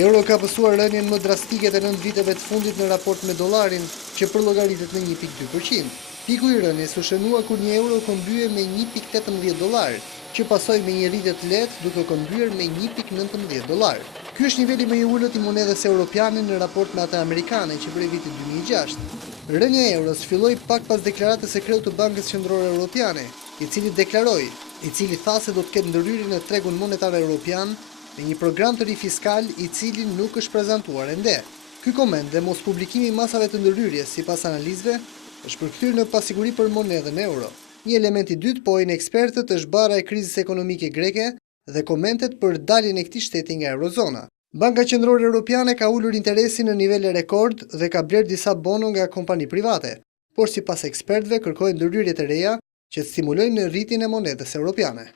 Euro ka pësuar rënien më drastike të 9 viteve të fundit në raport me dollarin, që përllogaritet në 1.2%. Piku i rënies u shënua kur një euro këmbye me 1.18 dollar, që pasoi me një rritje të lehtë duke këmbyer me 1.19 dollar. Ky është niveli më i ulët i monedhës europiane në raport me atë amerikane që prej vitit 2006. Rënja e euros filloi pak pas deklaratës së kreu të Bankës Qendrore Evropiane, i cili tha se do të ketë ndërhyrje në tregun monetar evropian me një program të ri fiskal i cili nuk është prezantuar ende. Ky koment dhe mos publikimi i masave të ndërhyrjes sipas analizëve është përkthyer në pasiguri për monedhën euro. Një element i dytë, pojnë ekspertët, është bara e krizës ekonomike greke dhe komentet për daljen e këtij shteti nga eurozona. Banka Qendrore Evropiane ka ulur interesin në nivele rekord dhe ka bler disa bono nga kompani private, por sipas ekspertëve kërkojnë ndërhyrje të reja që të stimulojnë rritjen e monedhës europiane.